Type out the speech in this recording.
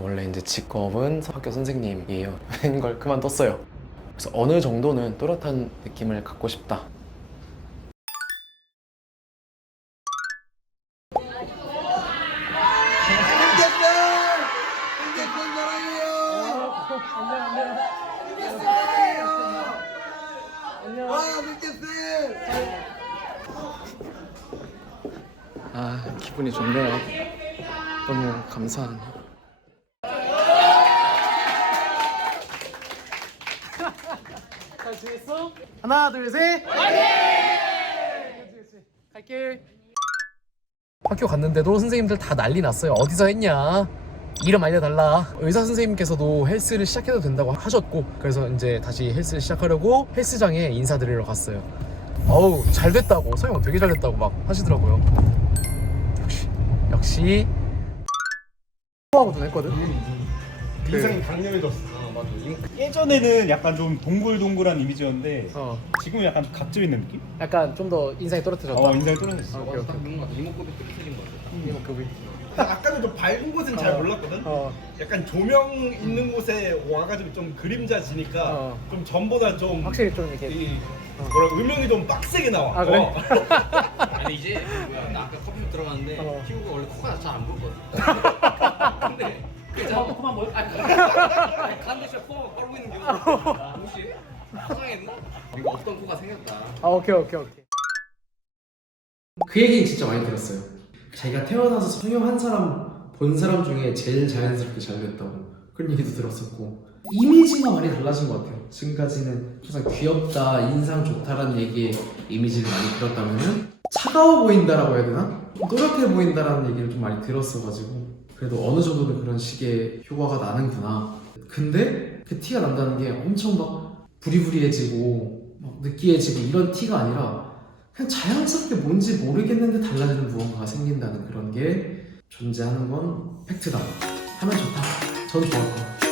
원래 이제 직업은 학교 선생님이에요. 걸 그만뒀어요. 그래서 어느 정도는 또렷한 느낌을 갖고 싶다. 아 기분이 좋네요. 너무 감사하네요. 잘 지냈어? 하나 둘 셋. 갈게. 학교 갔는데도 선생님들 다 난리 났어요. 어디서 했냐? 이름 알려달라. 의사 선생님께서도 헬스를 시작해도 된다고 하셨고, 그래서 이제 다시 헬스를 시작하려고 헬스장에 인사드리러 갔어요. 어우, 잘 됐다고. 서영 되게 잘 됐다고 막 하시더라고요. 역시, 역시. 하고도 했거든. 인상이 강렬해졌어. 아, 맞아. 예전에는 약간 좀 동글동글한 이미지였는데 어, 지금은 약간 좀 각져 있는 느낌? 약간 좀 더 인상이 또렷해졌다. 어 인상이 뚫어졌어. 오케이, 오케이. 뭔가 이목구비 뚫리는 것 같아. 이목구비. 아까는 좀 밝은 곳은 잘 어. 몰랐거든. 어, 약간 조명 있는 곳에 와가지고 좀 그림자 지니까 어. 좀 전보다 좀 확실히 좀 이렇게. 이 뭐라 음영이 좀 빡세게 나와. 아, 그래? 어. 아니 이제 그 뭐야, 나 아까 커피숍 들어갔는데 어. 피부가 원래 코가 잘 안 보였거든. 근데 그냥 코만 보여? 아니 간데쇼 코만 빨고 있는 경우. 혹시 화장했나? 이거 없던 코가 생겼다. 아, 오케이, 오케이, 오케이. 그 얘기는 진짜 많이 들었어요. 자기가 태어나서 성형 한 사람 본 사람 중에 제일 자연스럽게 잘 됐다고 그런 얘기도 들었었고 이미지가 많이 달라진 것 같아요. 지금까지는 항상 귀엽다, 인상 좋다라는 얘기에 이미지를 많이 들었다면은 차가워 보인다라고 해야 되나? 좀 또렷해 보인다라는 얘기를 좀 많이 들었어가지고 그래도 어느 정도는 그런 식의 효과가 나는구나. 근데 그 티가 난다는 게 엄청 막 부리부리해지고 막 느끼해지고 이런 티가 아니라 그냥 자연스럽게 뭔지 모르겠는데 달라지는 무언가가 생긴다는 그런 게 존재하는 건 팩트다. 하면 좋다. 전 좋을 것 같아요.